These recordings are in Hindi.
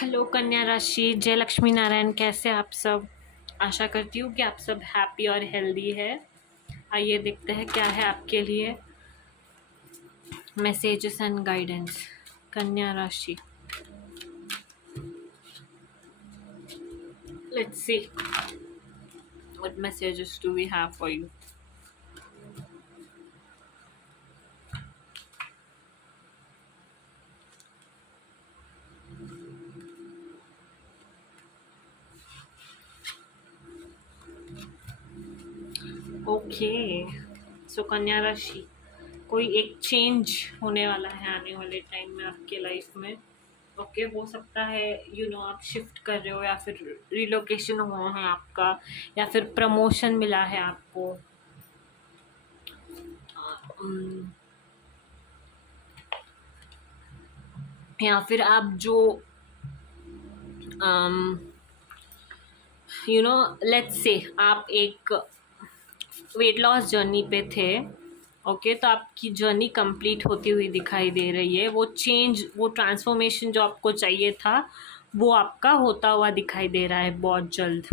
हेलो कन्या राशि, जय लक्ष्मी नारायण। कैसे आप सब? आशा करती हूँ कि आप सब हैप्पी और हेल्दी है। आइए देखते हैं क्या है आपके लिए मैसेजेस एंड गाइडेंस। कन्या राशि, let's see what messages do we have for you. Okay, so कन्या राशि, कोई एक चेंज होने वाला है आने वाले टाइम में आपके लाइफ में। ओके, हो सकता है आप शिफ्ट कर रहे हो, या फिर रिलोकेशन हुआ है आपका, या फिर प्रमोशन मिला है आपको। अम, या फिर आप जो लेट्स से आप एक वेट लॉस जर्नी पे थे। ओके, तो आपकी जर्नी कंप्लीट होती हुई दिखाई दे रही है। वो चेंज, वो ट्रांसफॉर्मेशन जो आपको चाहिए था, वो आपका होता हुआ दिखाई दे रहा है बहुत जल्द।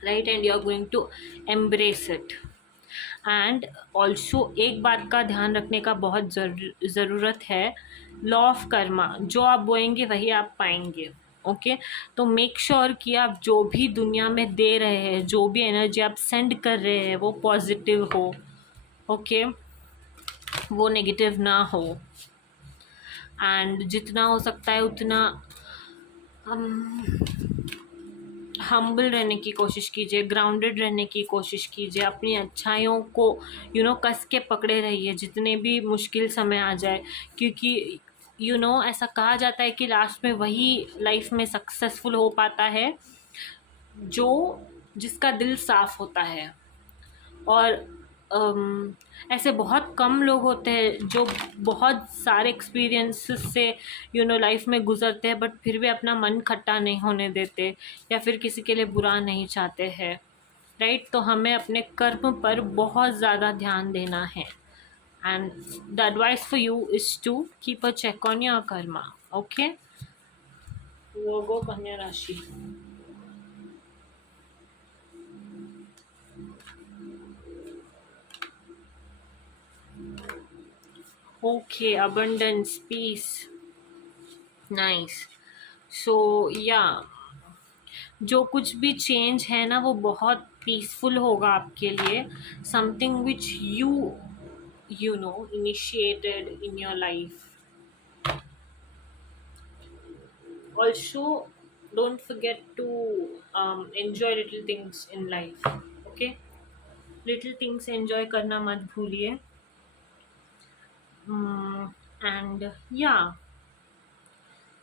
Right, and you are going to embrace it. And also एक बात का ध्यान रखने का बहुत ज़रूरत है। लॉ ऑफ कर्मा, जो आप बोएंगे वही आप पाएंगे। ओके, तो मेक श्योर कि आप जो भी दुनिया में दे रहे हैं, जो भी एनर्जी आप सेंड कर रहे हैं, वो पॉजिटिव हो। ओके, वो नेगेटिव ना हो। एंड जितना हो सकता है उतना हम्बल रहने की कोशिश कीजिए, ग्राउंडेड रहने की कोशिश कीजिए, अपनी अच्छाइयों को कस के पकड़े रहिए जितने भी मुश्किल समय आ जाए। क्योंकि ऐसा कहा जाता है कि लास्ट में वही लाइफ में सक्सेसफुल हो पाता है जो जिसका दिल साफ होता है। और ऐसे बहुत कम लोग होते हैं जो बहुत सारे एक्सपीरियंसेस से लाइफ में गुजरते हैं, बट फिर भी अपना मन खट्टा नहीं होने देते, या फिर किसी के लिए बुरा नहीं चाहते हैं। राइट, तो हमें अपने कर्म पर बहुत ज़्यादा ध्यान देना है। And the advice for you is to keep a check on your karma. Okay, Virgo कन्या राशि। Okay, abundance, peace, nice. So या जो कुछ भी चेंज है ना, वो बहुत पीसफुल होगा आपके लिए। Something which you know initiated in your life. Also don't forget to enjoy little things in life. Okay, little things enjoy करना मत भूलिए। एंड या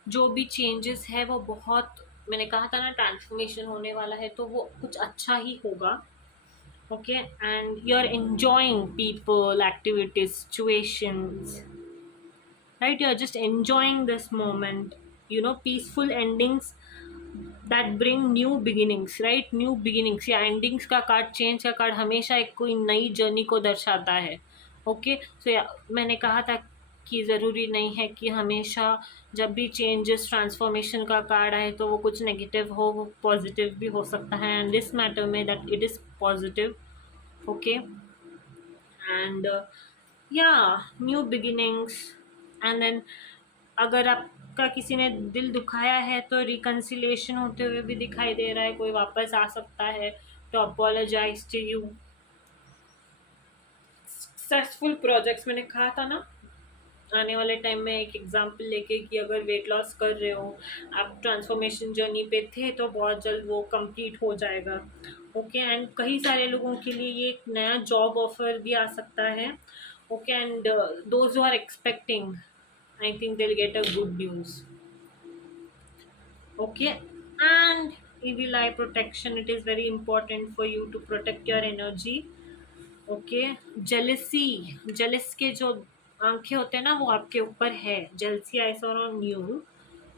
जो भी चेंजेस है वो बहुत, मैंने कहा था ना ट्रांसफॉर्मेशन होने वाला है, तो वो कुछ अच्छा ही होगा। Okay, and you're enjoying people, activities, situations, right? You're just enjoying this moment. Peaceful endings that bring new beginnings, right? New beginnings या endings का कार्ड, चेंज का कार्ड हमेशा एक कोई नई जर्नी को दर्शाता है। ओके, सो मैंने कहा था कि ज़रूरी नहीं है कि हमेशा जब भी चेंजेस, ट्रांसफॉर्मेशन का कार्ड आए तो वो कुछ नेगेटिव हो, वो पॉजिटिव भी हो सकता है। एंड दिस मैटर में that it is positive. Okay, and या न्यू बिगिनिंग्स। एंड देन अगर आपका किसी ने दिल दुखाया है तो रिकन्सिलेशन होते हुए भी दिखाई दे रहा है, कोई वापस आ सकता है तो apologise to you. Successful projects, मैंने कहा था ना आने वाले टाइम में एक एग्जांपल लेके कि अगर वेट लॉस कर रहे हो, आप ट्रांसफॉर्मेशन जर्नी पे थे, तो बहुत जल्द वो कंप्लीट हो जाएगा। ओके, एंड कई सारे लोगों के लिए ये एक नया जॉब ऑफर भी आ सकता है। Okay, and those who are expecting, I think they will get a good news. Okay, and evil eye protection, it is very important for you to protect your energy. Okay, jealousy, jealous के जो आंखें होते हैं ना, वो आपके ऊपर है। Jealousy eyes on you.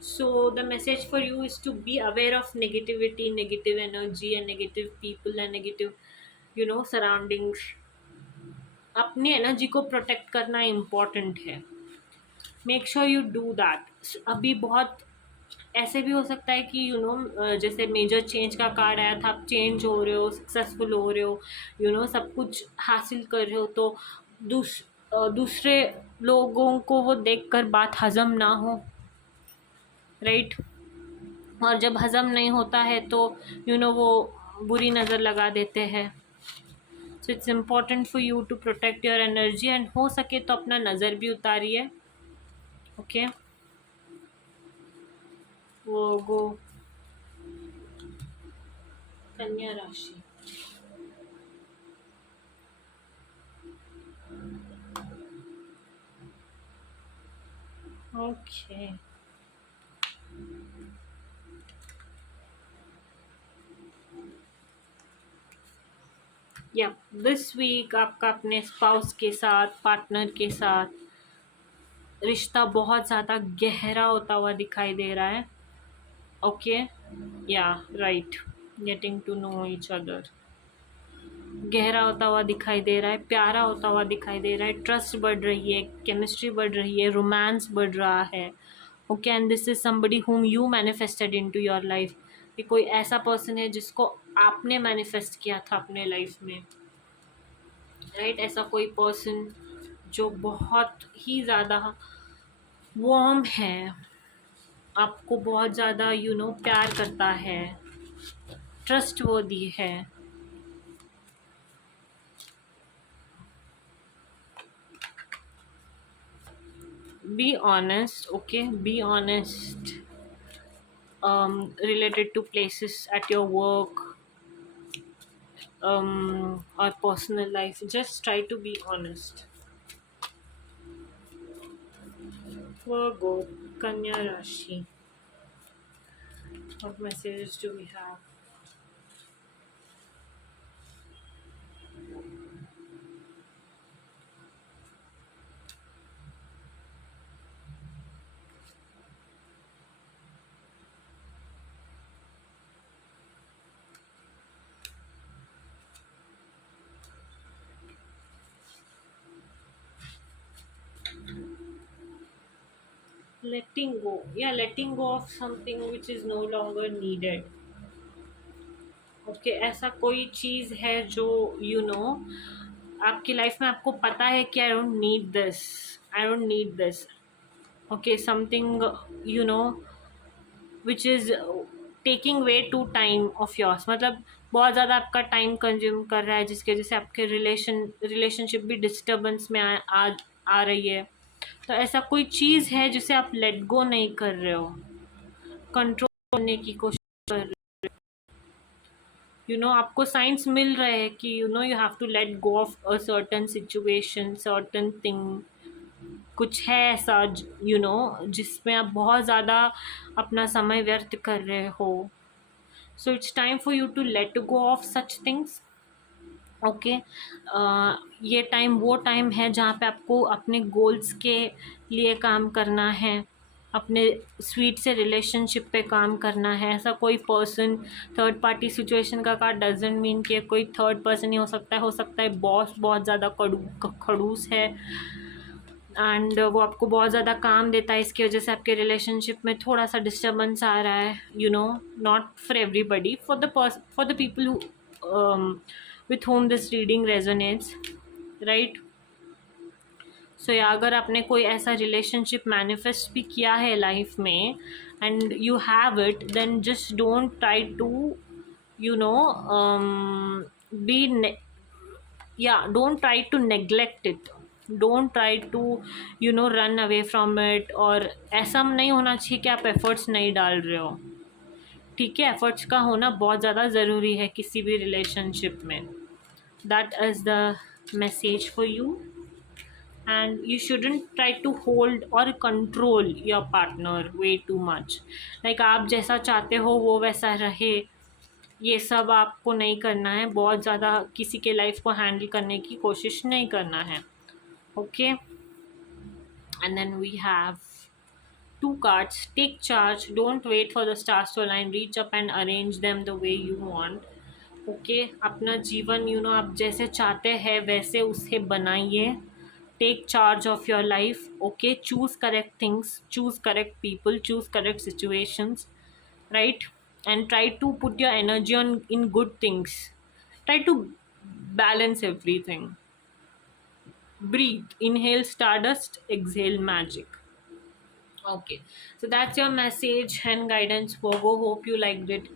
So the message for you is to be aware of negativity, negative energy and negative people and negative surroundings. अपनी एनर्जी को प्रोटेक्ट करना इम्पॉर्टेंट है। Make sure you do that. अभी बहुत ऐसे भी हो सकता है कि जैसे मेजर चेंज का कार्ड आया था, आप चेंज हो रहे हो, सक्सेसफुल हो रहे हो, सब कुछ हासिल कर रहे हो, तो दूसरे लोगों को वो देखकर बात हजम ना हो, राइट। और जब हजम नहीं होता है तो वो बुरी नज़र लगा देते हैं। So it's important for you to protect your energy, and हो सके तो अपना नज़र भी उतारिए। ओके, वो गो कन्या राशि। ओके, या दिस वीक आपका अपने स्पाउस के साथ, पार्टनर के साथ रिश्ता बहुत ज़्यादा गहरा होता हुआ दिखाई दे रहा है। ओके, या right, getting to know each other गहरा होता हुआ दिखाई दे रहा है, प्यारा होता हुआ दिखाई दे रहा है, ट्रस्ट बढ़ रही है, केमिस्ट्री बढ़ रही है, रोमांस बढ़ रहा है। Okay, and this is somebody whom you manifested into your life. ये कोई ऐसा पर्सन है जिसको आपने मैनिफेस्ट किया था अपने लाइफ में, राइट। ऐसा कोई पर्सन जो बहुत ही ज़्यादा वार्म है, आपको बहुत ज़्यादा प्यार करता है, ट्रस्टवर्दी है। Be honest, okay? Be honest, related to places at your work, or personal life. Just try to be honest. Virgo, Kanya Rashi. What messages do we have? Letting go. Yeah, letting go of something which is no longer needed. Okay, ऐसा कोई चीज़ है जो आपकी लाइफ में आपको पता है कि I don't need this, I don't need this. Okay, something which is taking way to time of yours, मतलब बहुत ज़्यादा आपका टाइम कंज्यूम कर रहा है, जिसकी वजह से आपके रिलेशनशिप भी डिस्टर्बेंस में आ रही है। तो ऐसा कोई चीज़ है जिसे आप लेट गो नहीं कर रहे हो, कंट्रोल करने की कोशिश कर रहे हो। आपको साइंस मिल रहे हैं कि you have to let go of a certain situation, certain thing. कुछ है ऐसा जिसमें आप बहुत ज़्यादा अपना समय व्यर्थ कर रहे हो। So it's time for you to let go of such things. Okay, ये टाइम वो टाइम है जहाँ पे आपको अपने गोल्स के लिए काम करना है, अपने स्वीट से रिलेशनशिप पे काम करना है। ऐसा कोई पर्सन, थर्ड पार्टी सिचुएशन का कार्ड डजेंट मीन कि कोई थर्ड पर्सन ही हो सकता है बॉस बहुत ज़्यादा खड़ूस है, एंड वो आपको बहुत ज़्यादा काम देता है, इसकी वजह से आपके रिलेशनशिप में थोड़ा सा डिस्टर्बेंस आ रहा है। Not for everybody, for the people who with whom this reading resonates, right? सो या अगर आपने कोई ऐसा रिलेशनशिप मैनिफेस्ट भी किया है लाइफ में and you have it, then just don't try to you know be या don't try to neglect it, don't try to run away from it. और ऐसा नहीं होना चाहिए कि आप एफर्ट्स नहीं डाल रहे हो, ठीक है। एफर्ट्स का होना बहुत ज़्यादा ज़रूरी है किसी भी रिलेशनशिप में। That is the message for you, and you shouldn't try to hold or control your partner way too much, like आप जैसा चाहते हो वो वैसा रहे, ये सब आपको नहीं करना है। बहुत ज़्यादा किसी के लाइफ को हैंडल करने की कोशिश नहीं करना है। Okay, and then we have two cards. Take charge, don't wait for the stars to align, reach up and arrange them the way you want. Okay, अपना जीवन आप जैसे चाहते हैं वैसे उसे बनाइए, take charge of your life. Okay, choose correct things, choose correct people, choose correct situations, right? And try to put your energy on in good things. Try to balance everything. Breathe, inhale stardust, exhale magic. Okay, so that's your message and guidance, Virgo. Hope you liked it.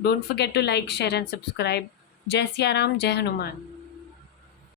Don't forget to like, share, and subscribe. Jai Siya Ram, Jai Hanuman.